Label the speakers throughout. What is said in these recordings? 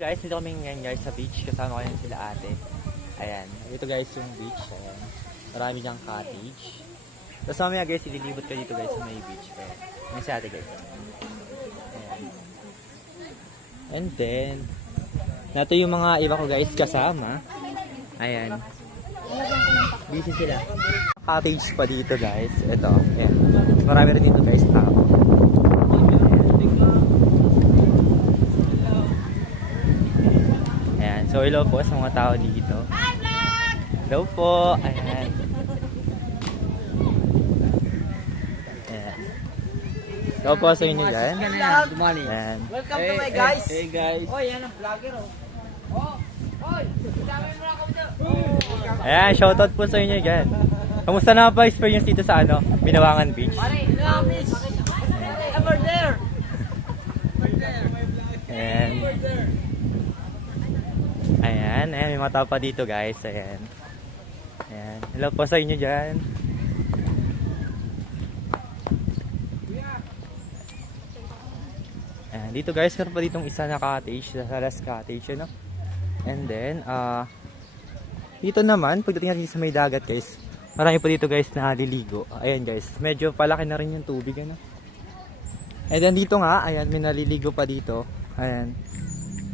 Speaker 1: Guys, dito kami ngayon guys sa beach. Kasama ko yan sila ate. Ayan. Ito guys yung beach. Ayan. Marami diyang cottage. Tapos mamaya guys, ililibot ko dito guys sa may beach. Ayan. May si ate guys. Ayan. And then, nato yung mga iba ko guys kasama. Ayan. Busy sila. Cottage pa dito guys. Ito. Ayan. Marami rin dito guys tao. So, hello po sa mga tao dito. Hello po. Ayan. Ayan. Hello po sa inyo dyan. Ayan.
Speaker 2: Welcome to my guys.
Speaker 1: Hey guys.
Speaker 2: Oh, yan ang vlogger oh. Oh, oy, dami mo na ako dito.
Speaker 1: Ayan, shoutout po sa inyo dyan. Kamusta na pa experience dito sa ano, Binawangan Beach?
Speaker 2: Pare, lapis. Ever there.
Speaker 1: Ayan. Ayan, ayan, may mata pa dito guys. Ayan. Ayan. Hello po sa inyo dyan. Ayan, dito guys, meron pa ditong isa na cottage, sa Salas Cottage, ano? And then, ah, dito naman, pagdating natin sa may dagat guys, marami pa dito guys na naliligo. Ayan guys, medyo palaki na rin yung tubig, ano? And then dito nga, ayan, may naliligo pa dito. Ayan.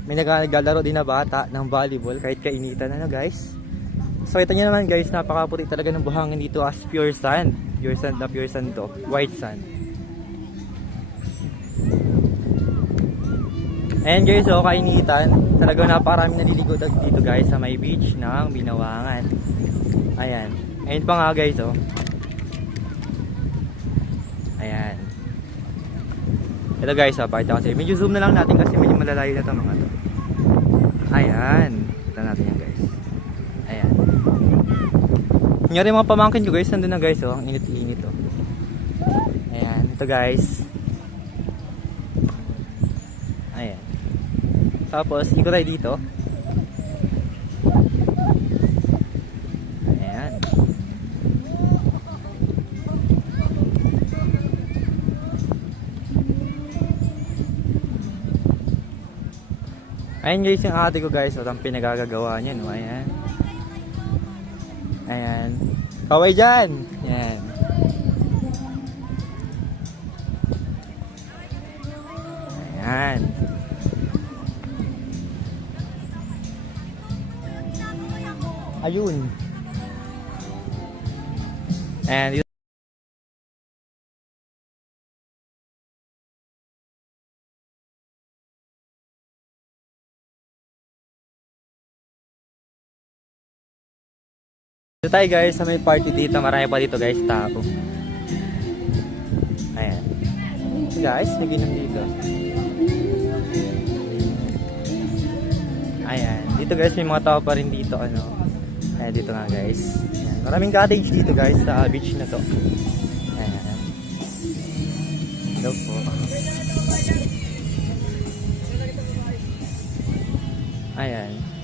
Speaker 1: May nag- naglalaro din na bata ng volleyball kahit kainitan ano guys. So ito nyo naman guys, napakaputi talaga ng buhangin dito as pure sand. Pure sand na pure sand to. White sand. Ayan guys, oh, kainitan. Talagang napakarami naliligo dito guys sa may beach ng Binawangan. Ayan. Ayan pa nga guys, oh. Ayan. Ito guys, ah, pakita ko sa'yo. Medyo zoom na lang natin kasi medyo malalayo na ito mga to. Ayan. Ito natin yan guys. Ayan. Nangyari mga pamangkin ko guys, nandun na guys, oh. Ang init-init, oh. Ayan. Ito guys. Ayan. Tapos, ikot tayo dito. Ayan. Ayan guys yung ate ko guys, at ang pinagagagawa niya no, ayan. Ayan. Kaway dyan! Ayan. Ayan. Ayun. And Dito tayo guys sa may party dito. Marami pa dito guys tao. Ayan. So guys, naginom dito. Ayan. Dito guys, may mga tao pa rin dito. Ano. Ayan, dito nga guys. Ayan. Maraming cottage dito guys sa beach na to. Ayan. Hello po. Ayan.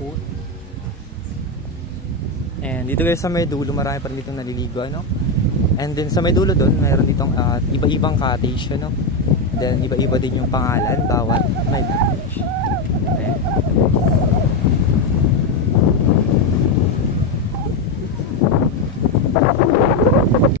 Speaker 1: Food. And dito guys sa may dulo, marami pa rin dito naliligo, ano? And then sa may dulo doon, mayroon ditong ah, iba-ibang cottage, ano? Then iba-iba din yung pangalan, bawat may